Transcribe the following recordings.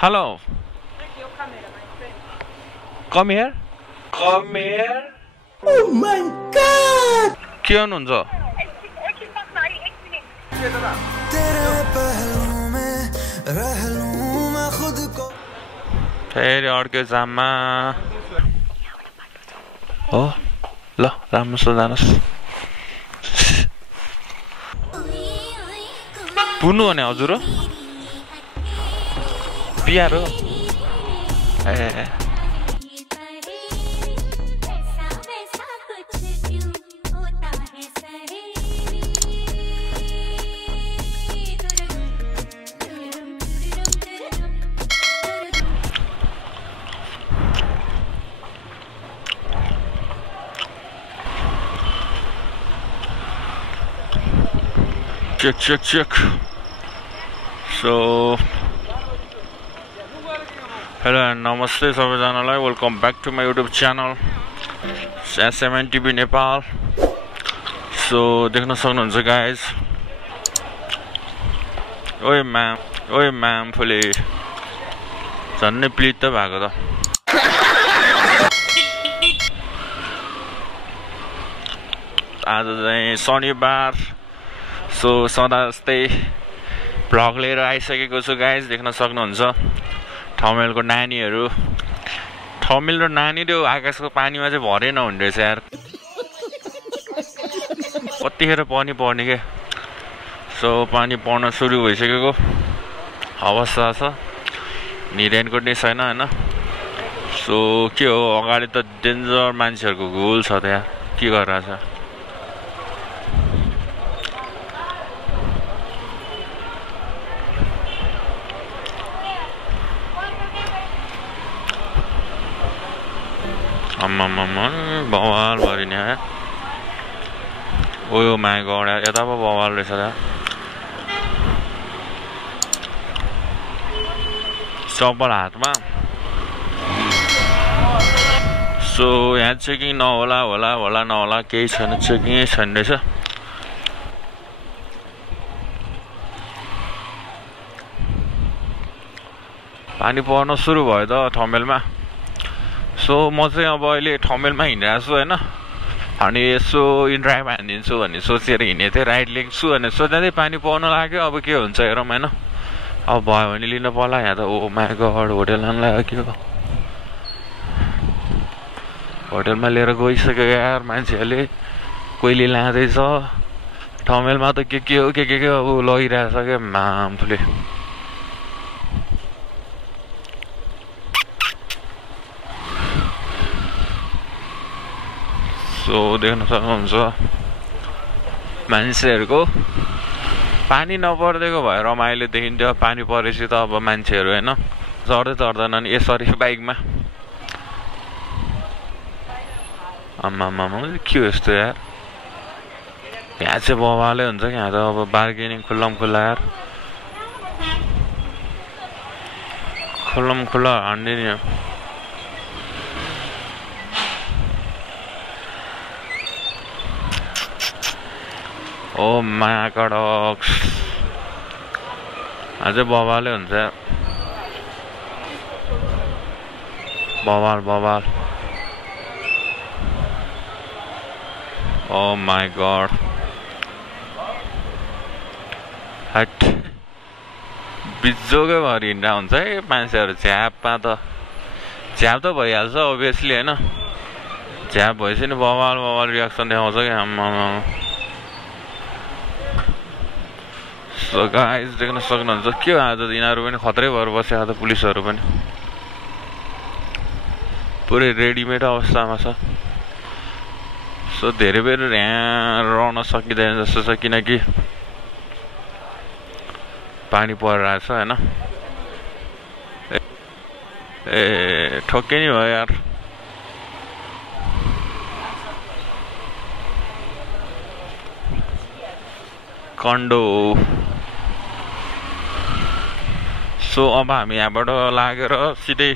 Hello. Come here. Come here. Oh my god! के हुनुहुन्छ? फेरि अर्को जाममा हो ल राम्रोसँग जानुहोस् पुग्नु भने हजुर हो बिहार हो ए check. So hello and namaste सबैजनालाई welcome back to my YouTube channel SMN TV Nepal. So देख्न सक्नुहुन्छ guys. ओए म्याम फुले झन्नै प्लिट त भएको त आज चाहिँ शनिबार सो सदा जस्तै भ्लग लिएर आइसकेको छु गाइज देख्न सक्नुहुन्छ ठमेलको नानीहरू ठमेल र नानी त्यो आकाशको पानीमा चाहिँ भरै नहुने रहेछ यार कतिखेर पानी पर्ने के सो पानी पर्न सुरु भइसकेको अवस्था छ नि रेनकोट नै छैन हैन सो के हो अगाडि त डेन्जर मान्छेहरूको घुल छ त्यहाँ के गरिरहेछ बवाल भरि नि ओ माय गॉड यता पो बवाल रहेछ त चप्पल हातमा सो यहाँ चेकिङ नहोला केही छैन चेकिङै छैन रहेछ पानी पर्न सुरु भयो त ठमेलमा सो म चाहिँ अब अहिले ठमेलमा हिँडिरहेको छु हैन अनि यसो इन्ड्राइभ हानिदिन्छु भन्ने सोचेर हिँडेको थिएँ राइड लिन्छु भने सोच्दै पानी पर्न लाग्यो अब के हुन्छ हेरौँ हैन अब भयो भने लिन पर्ला यहाँ त ओ माय गॉड होटल लान लाग्यो के हो होटलमा लिएर गइसक्यो यार मान्छेहरूले कोहीले लाँदैछ ठमेलमा त के हो के अब लगिरहेछ क्या मामले सो देख्न सक्नुहुन्छ मान्छेहरूको पानी नपर्देको भए रमाइलो देखिन्थ्यो पानी परेपछि त अब मान्छेहरू हैन चढ्दैनन् यसरी बाइकमा आम्मामा के हो यस्तो यार यहाँ चाहिँ बवालै हुन्छ यहाँ त अब बार्गेनिङ खुल्ला यार खुल्ला हान्दिने ओ माय गॉड अझै बवालै हुन्छ बवाल ओ माय गॉड हट बिजोकै भएर हिँड्दा हुन्छ है मान्छेहरू झ्याप त भइहाल्छ ओभियसली हैन झ्याप भएपछि नि बवाल रियाक्सन देखाउँछ कि आम्मामा सो गाइस देख्न सक्नुहुन्छ के हो आज यिनीहरू पनि खतरै भएर बसेको त पुलिसहरू पनि पुरै रेडिमेड अवस्थामा छ सो धेरै बेर यहाँ रहन सकिँदैन जस्तो छ किनकि पानी परिरहेछ हैन ए ठोक्कै नि भयो यार कन्डो सो अब हामी यहाँबाट लागेर सिधै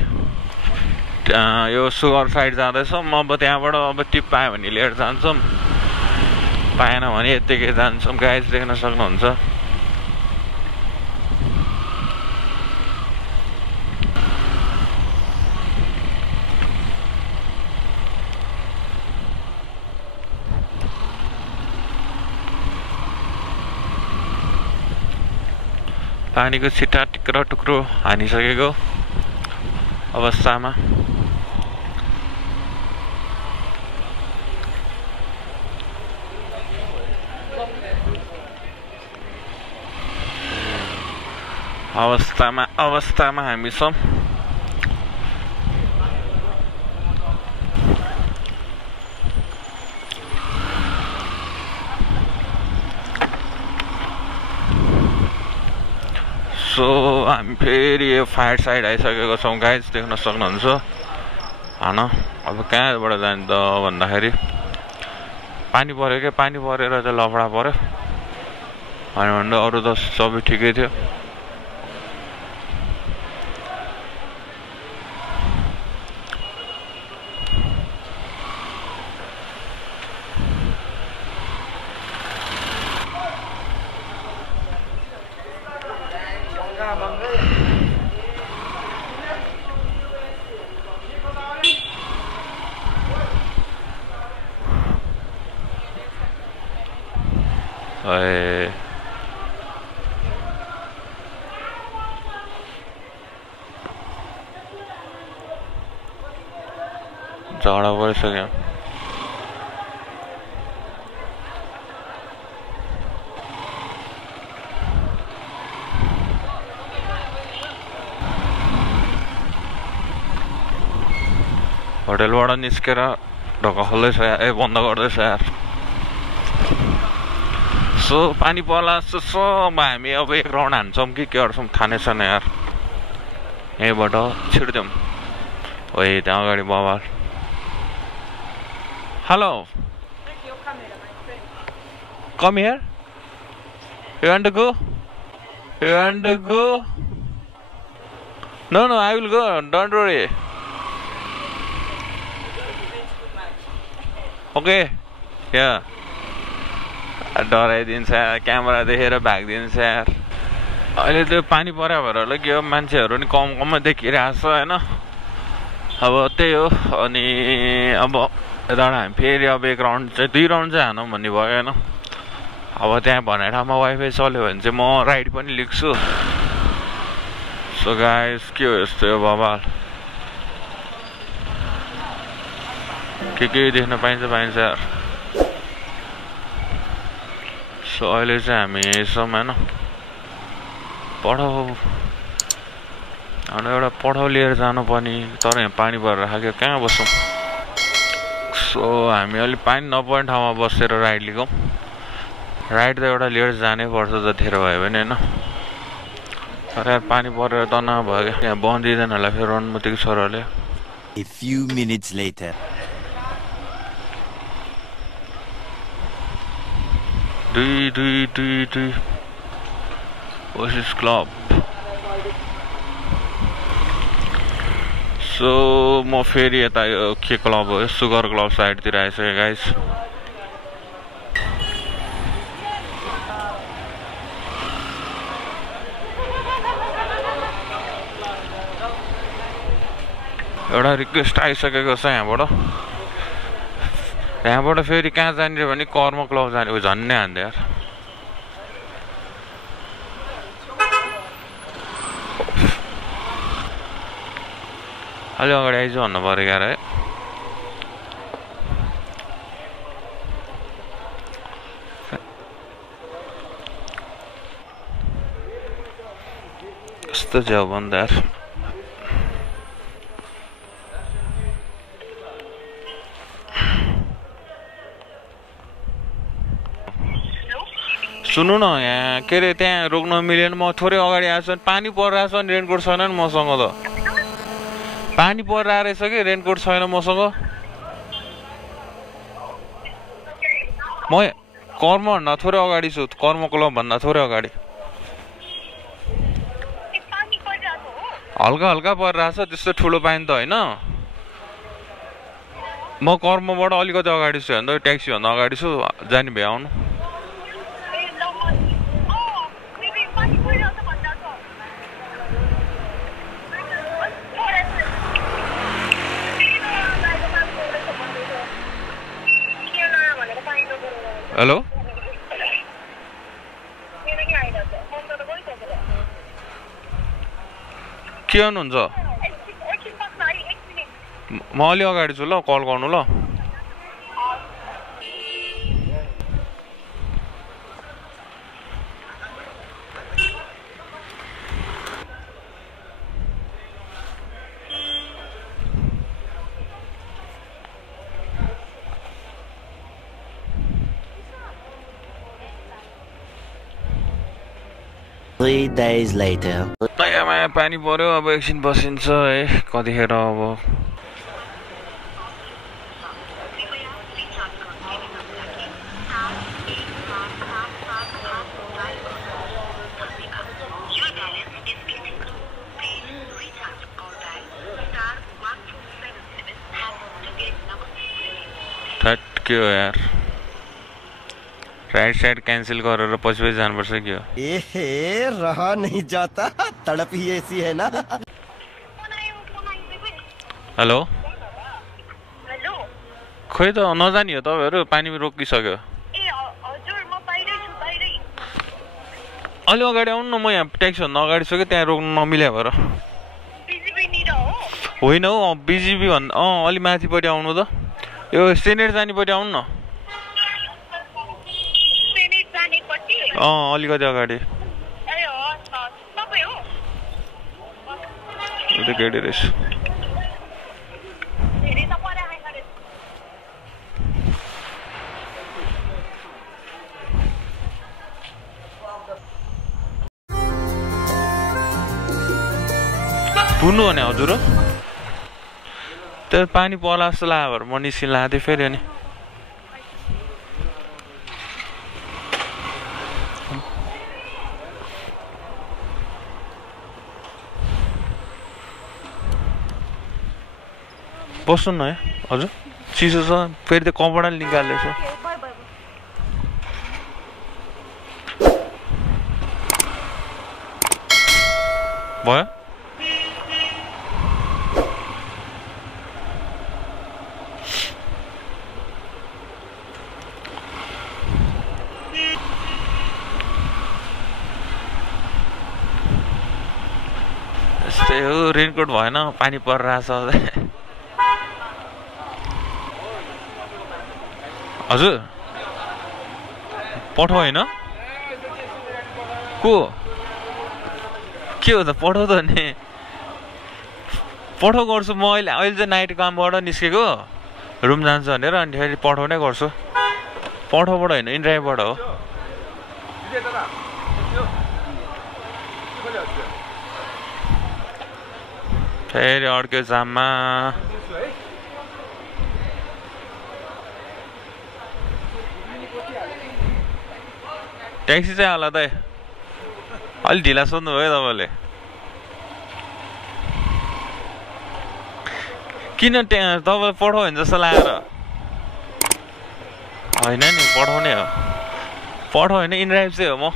यो सुगर साइड जाँदैछौँ अब त्यहाँबाट अब टिप पायो भने लिएर जान्छौँ पाएन भने यत्तिकै जान्छौँ गाइस देख्न सक्नुहुन्छ पानीको छिटा टिक्रो टुक्रो हानिसकेको अवस्थामा हामी छौँ। सो हामी फेरि यो फायर साइड आइसकेको छौँ गाइज, देख्न सक्नुहुन्छ होइन। अब कहाँबाट जाने त भन्दाखेरि पानी पऱ्यो क्या, पानी परेर चाहिँ लफडा पऱ्यो, होइन भन्दा अरू त सबै ठिकै थियो। झगडा परिसक्यो। होटलबाट निस्केर ढोका खोल्दैछ यार, बन्द गर्दैछ यार। सो पानी पर्ला जस्तो हामी अब एक राउन्ड हान्छौँ कि के गर्छौँ थाहा नै छैन यार। यहीँबाट छिर्छौँ। ओए त्यहाँ अगाडि बवाल। Hello. Take your camera, my friend. Come here. You want to go? You want to go? No, I will go. Don't worry. Okay. Yeah. डराइदिन्छ क्यामेरा देखेर भागिदिन्छ यार। अहिले त्यो पानी पर्यो भएर होला के हो, मान्छेहरू नि कम देखिरहेको छ होइन। अब त्यही हो। अनि अब यताबाट हामी फेरि अब एक राउन्ड चाहिँ 2 राउन्ड चाहिँ हानौँ भन्ने भयो होइन। अब त्यहाँ भन्ने ठाउँमा वाइफाई चल्यो भने चाहिँ म राइड पनि लिक्छु। सो गाइस के हो यस्तो यो बवाल, के देख्न पाइन्छ यार। सो अहिले चाहिँ हामी यहीँ छौँ होइन। एउटा पठाउ लिएर जानुपर्ने, तर यहाँ पानी परेर राख्यो, कहाँ बस्छौँ। सो हामी अलि पानी नपर्ने ठाउँमा बसेर राइड लिएको। राइड त एउटा लिएर जानै पर्छ जतिखेर भयो भने होइन। तर यार पानी परेर त नभयो क्या, यहाँ बन्दिँदैन होला फेरि रणमतीको छोराले। A few minutes later. दुई ओसिस क्लब। सो म फेरि यता यो के क्लब हो, सुगर क्लब साइडतिर आइसकेँ गाइस। एउटा रिक्वेस्ट आइसकेको छ यहाँबाट फेरि कहाँ जाने भने कर्म क्लब जाने, झन्नै हान्दै यार। अलि अगाडि आइज भन्नु पऱ्यो यार है। कस्तो जाऊ भन्दा यार। सुन्नु न, यहाँ के अरे त्यहाँ रोक्न मिलेन। म थोरै अगाडि आएको छु, पानी परिरहेको छ नि, रेनकोट छैन नि मसँग त। पानी परिरहेको रहेछ कि रेनकोट छैन मसँग। म कर्मभन्दा थोरै अगाडि छु, कर्म क्लबभन्दा थोरै अगाडि। हल्का परिरहेछ, त्यस्तो ठुलो पानी त होइन। म कर्मबाट अलिकति अगाडि छु, अन्त ट्याक्सीभन्दा अगाडि छु, जाने भए आउनु। हेलो के गर्नुहुन्छ म अलि अगाडि छु ल कल गर्नु ल Three days later. नयाँ पानी पर्यो अब एकछिन बसिन्छ है कतिखेर अब के हो यार राइट साइड क्यान्सल गरेर पछि पछि जानुपर्छ के हो ए रहा नहीं जाता तड़प ही ऐसी है ना हेलो हेलो खोइ त नजानी हो तपाईँहरू पानी रोकिसक्यो ए हजुर म बाहिरै छु बाहिरै अलि अगाडि आउनु न म यहाँ ट्याक्सीभन्दा अगाडि छु कि त्यहाँ रोक्नु नमिले भएर बिजिबी निर हो होइन हौ बिजिबी भन्दा अलि माथिपट्टि आउनु त यो सेनेट जानेपट्टि आउनु न सेनेट जानेपट्टि अलिकति अगाडि ए हो तपाईँ हो त्यो केटी रहेछ धेरै त पराएन रे पुग्नु भने हजुर त्यो पानी पर्ला जस्तो लाग्यो भएर म निस्किन लाग्थेँ फेरि अनि बस्नु न है हजुर चिसो छ फेरि त्यो कपडा निकाल्दैछ भयो यस्तै हो रेनकोट भएन पानी परिरहेछ हजुर पठाउ होइन को के हो त पठाउ त नि पठाउ गर्छु म अहिले चाहिँ नाइट कामबाट निस्केको रुम जान्छु भनेर अनि फेरि पठाउनै गर्छु पठाउबाट होइन इन्ड्राइभबाट हो फेरि अड्क्यो जाममा ट्याक्सी चाहिँ होला त अलिक ढिला सोध्नु भयो तपाईँले किन तपाईँ पठाउ भने जस्तो लागेर होइन नि पठाउने हो पठाउ होइन इनड्राइभ चाहिँ हो म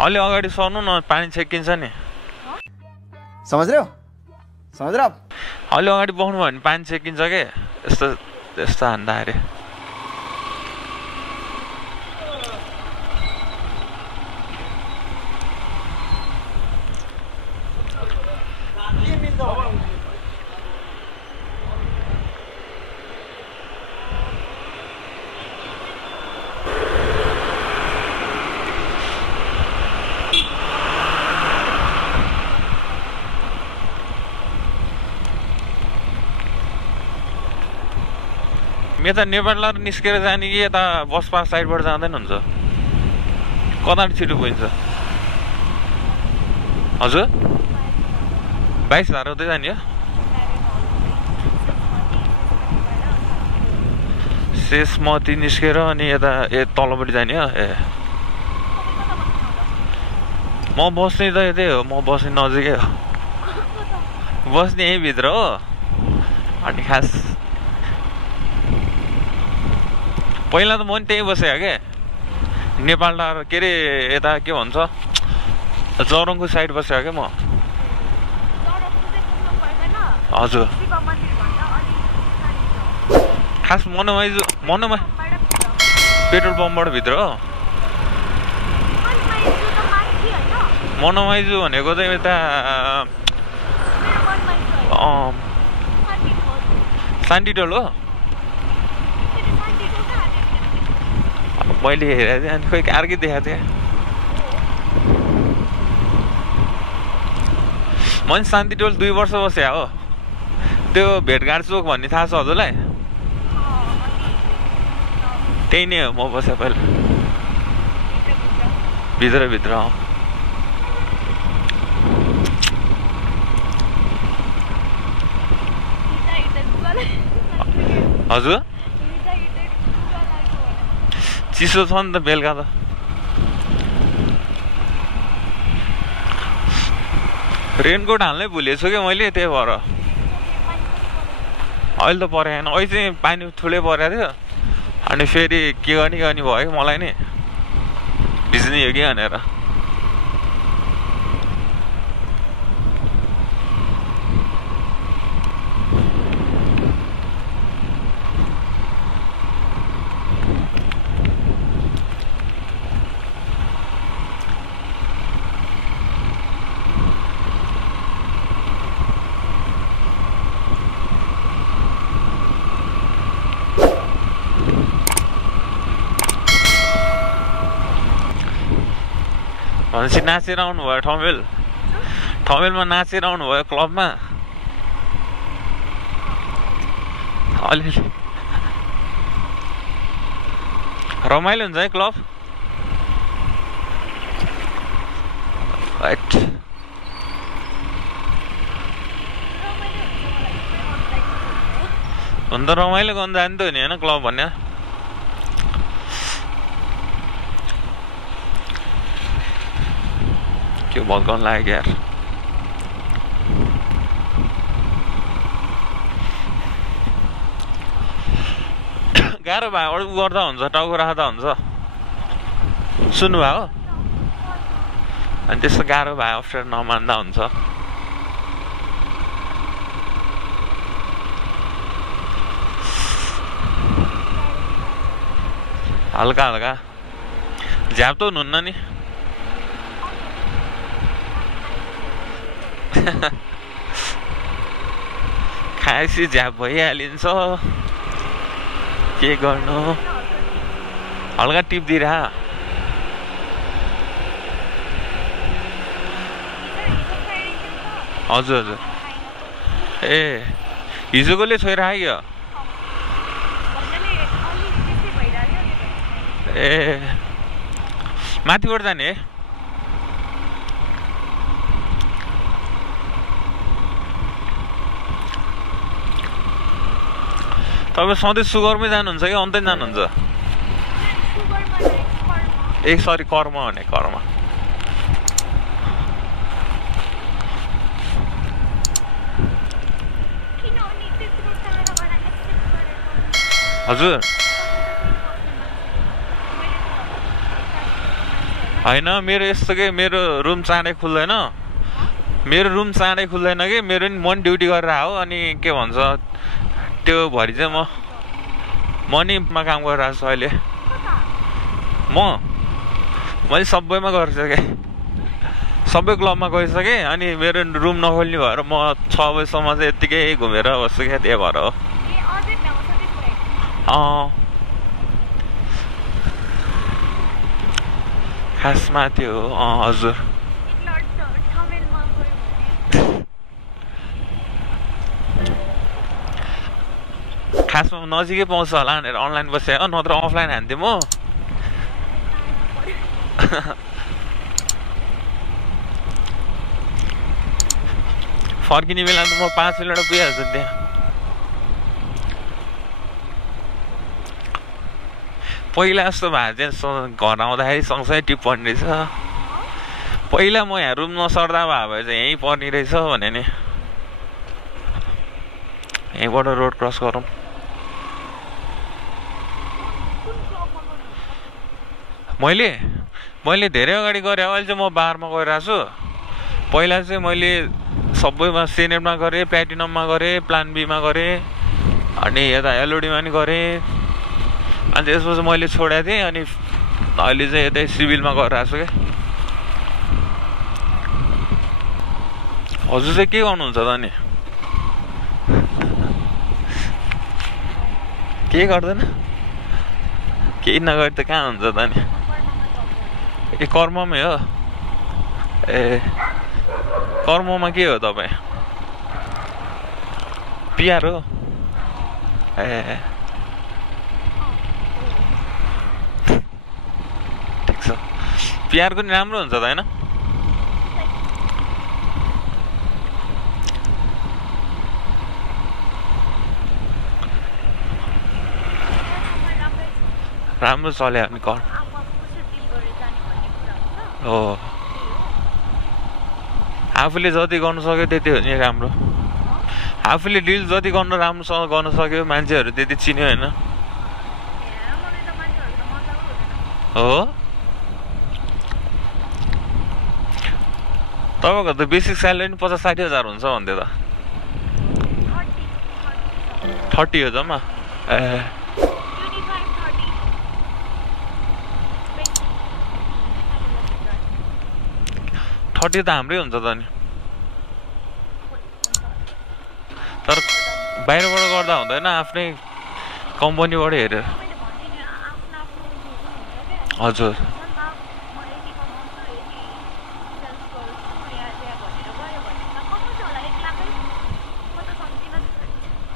अलि अगाडि सर्नु न पानी छेकिन्छ नि समझ रहे हो आप अलि अगाडि बस्नु भयो भने पानी छेकिन्छ के यस्तो यस्तो हान्दाखेरि यता नेपाल निस्केर जाने कि यता बस पास साइडबाट जाँदै हुन्छ कता छिटो पुगिन्छ हजुर 22,000 हुँदै जाने हो शेषमती निस्केर अनि यता तलपट्टि जाने हो ए म बस्ने त यतै हो म बस्ने नजिकै हो बस्ने यहीँ भित्र हो अनि खास पहिला त म पनि त्यहीँ बसेको क्या नेपाल टार के अरे यता के भन्छ जरङको साइड बसेको क्या म हजुर खास मनोमा पेट्रोल पम्पबाट भित्र हो मनोमाइजू भनेको चाहिँ यता शान्तिटोल हो मैले हेरेको थिएँ अनि खोइ अर्कै देखाएको थिएँ म पनि शान्तिटोल 2 वर्ष बसेँ हो त्यो भेटघाट चोक भन्ने थाहा छ हजुरलाई त्यही नै हो म बसेँ पहिला भित्र हजुर चिसो छ नि त बेलुका त रेनकोट हाल्नै भुलेछु क्या मैले त्यही भएर अहिले त परेन अहिले चाहिँ पानी ठुलै परेको थियो अनि फेरि के गर्ने भयो मलाई नि भिज्ने हो कि भनेर भनेपछि नाचेर आउनुभयो ठमेलमा नाचेर आउनुभयो क्लबमा अलिअलि रमाइलो हुन्छ है क्लब हुन त रमाइलो गर्नु जान्थ्यो नि होइन क्लब भन्ने के भत्काउनु लाग्यो यार गाह्रो भयो अरू गर्दा हुन्छ टाउको राख्दा हुन्छ सुन्नुभयो अनि त्यस्तो गाह्रो भयो अप्ठ्यारो नमान्दा हुन्छ हल्का हल्का झ्याप त हुनुहुन्न नि खाएपछि झ्याप भइहालिन्छ के गर्नु हल्का टिप दिइरह हजुर ए हिजोकोले छोइराख्यो ए माथिबाट जाने तपाईँ सधैँ सुगरमै जानुहुन्छ कि अन्त जानुहुन्छ ए सरी कर्म भने कर्म हजुर होइन मेरो यस्तो के मेरो रुम चाँडै खुल्दैन कि मेरो नि मन ड्युटी गरेर हो अनि के भन्छ त्यो भरि चाहिँ म निमा काम गरिरहेको छु अहिले मैले सबैमा गरिसकेँ सबै क्लबमा गइसकेँ अनि मेरो रुम नखोल्ने भएर म 6 बजीसम्म चाहिँ यत्तिकै घुमेर बस्छु क्या त्यही भएर हो खासमा त्यो हजुर खासमा नजिकै पाउँछ होला भनेर अनलाइन बसेँ हो, नत्र अफलाइन हान्थेँ म। फर्किने बेला त म 5 मिनट पुगिहाल्छु त्यहाँ। पहिला जस्तो भए चाहिँ घर आउँदाखेरि सँगसँगै टिप पर्ने रहेछ। पहिला म यहाँ रुम नसर्दा भए चाहिँ यहीँ पर्ने रहेछ भने नि, यहीँबाट रोड क्रस गरौँ। मैले धेरै अगाडि गरेँ, अहिले चाहिँ म बारमा गइरहेको छु। पहिला चाहिँ मैले सबैमा सिनेटमा गरेँ, प्लेटिनममा गरेँ, प्लान बीमा गरेँ, अनि यता एलओडीमा पनि गरेँ। अनि त्यसपछि मैले छोडेको थिएँ, अनि अहिले चाहिँ यतै सिभिलमा गरिरहेको छु क्या। हजुर चाहिँ के गर्नुहुन्छ त नि? केही गर्दैन? केही नगरी त कहाँ हुन्छ त नि? ए कर्ममै हो? ए कर्ममा के हो तपाईँ? पिआर हो? ए ठिक छ। पिआरको नि राम्रो हुन्छ त होइन? राम्रो चल्यो भने कर हो। आफूले जति गर्नु सक्यो त्यति हो नि राम्रो। आफूले डिल जति गर्नु राम्रोसँग गर्न सक्यो, मान्छेहरू त्यति चिन्यो होइन हो। तपाईँको त बेसिक स्यालेरी पनि 50-60 हजार हुन्छ भन्थ्यो त। 30 हो जम्मा? ए 30 त हाम्रै हुन्छ त नि। तर बाहिरबाट गर्दा हुँदैन, आफ्नै कम्पनीबाट हेरेर। हजुर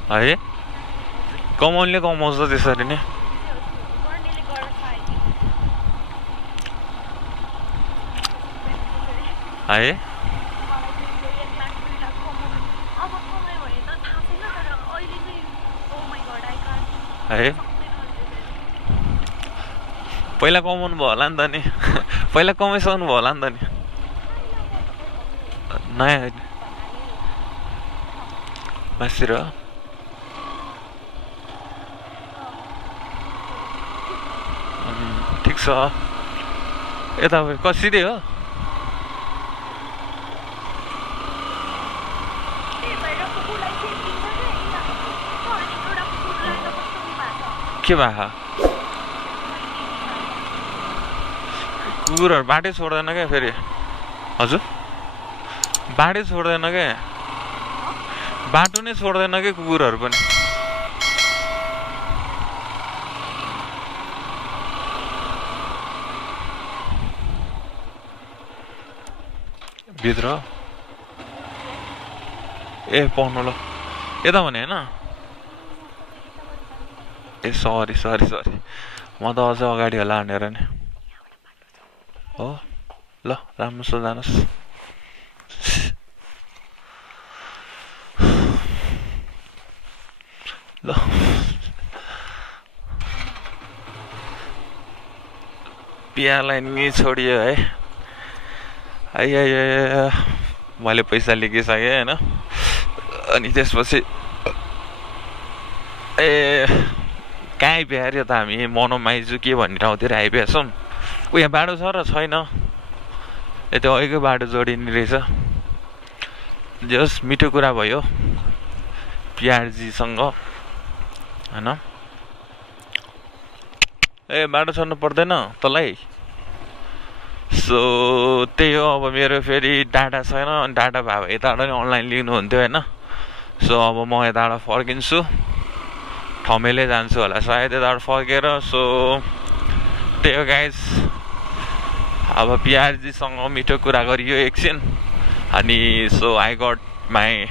है, कमाउनेले कमाउँछ त्यसरी नै। है है पहिला कमाउनु भयो होला नि त नि। पहिला कमाइसक्नु भयो होला नि त नि। नयाँ मासतिर ठिक छ। यता कसरी हो? के भा कुकुरहरू बाटै छोड्दैन क्या फेरि। हजुर बाटै छोड्दैन क्या, बाटो नै छोड्दैन क्या कुकुरहरू पनि। भित्र ए पाउनु ल यता भने होइन। ए सरी सरी सरी, म त अझ अगाडि होला भनेर नि। हो ल राम्रोसँग जानुहोस्। ल पियालाई नि छोडियो है। आइया मैले पैसा लिइसकेँ होइन। अनि त्यसपछि ए कहाँ आइपुग्यो अरे त हामी मनोमाइजू के भन्ने ठाउँतिर आइपुगेछौँ। यहाँ बाटो छ र छैन, यता अहिलेको बाटो जोडिने रहेछ। जस मिठो कुरा भयो पिआरजीसँग होइन। ए बाटो छोड्नु पर्दैन तँलाई। सो त्यही हो, अब मेरो फेरि डाटा छैन, डाटा भए भए यताबाट नि अनलाइन लिनु हुन्थ्यो होइन। सो अब म यताबाट फर्किन्छु, ठमेलै जान्छु होला सायद यताबाट फर्केर। सो त्यही हो गाइज, अब पिआरजीसँग मिठो कुरा गरियो एकछिन। अनि सो आई गट माई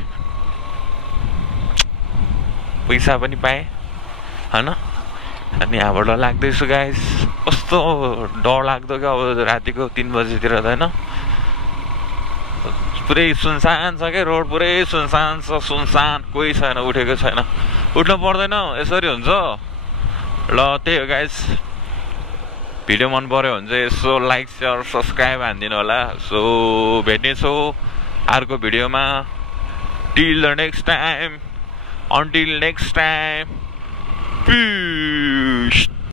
पैसा पनि पाएँ होइन अनि यहाँबाट लाग्दैछु गाइस कस्तो डर लाग्दो क्या अब रातिको 3 बजीतिर त होइन पुरै सुनसान छ क्या रोड पुरै सुनसान छ सुनसान कोही छैन उठेको छैन उठ्नु पर्दैन यसरी हुन्छ ल त्यही हो गाइस भिडियो मन पर्यो भने चाहिँ यसो लाइक सेयर सब्सक्राइब हानिदिनु होला सो भेट्नेछौँ अर्को भिडियोमा till the next time until next time peace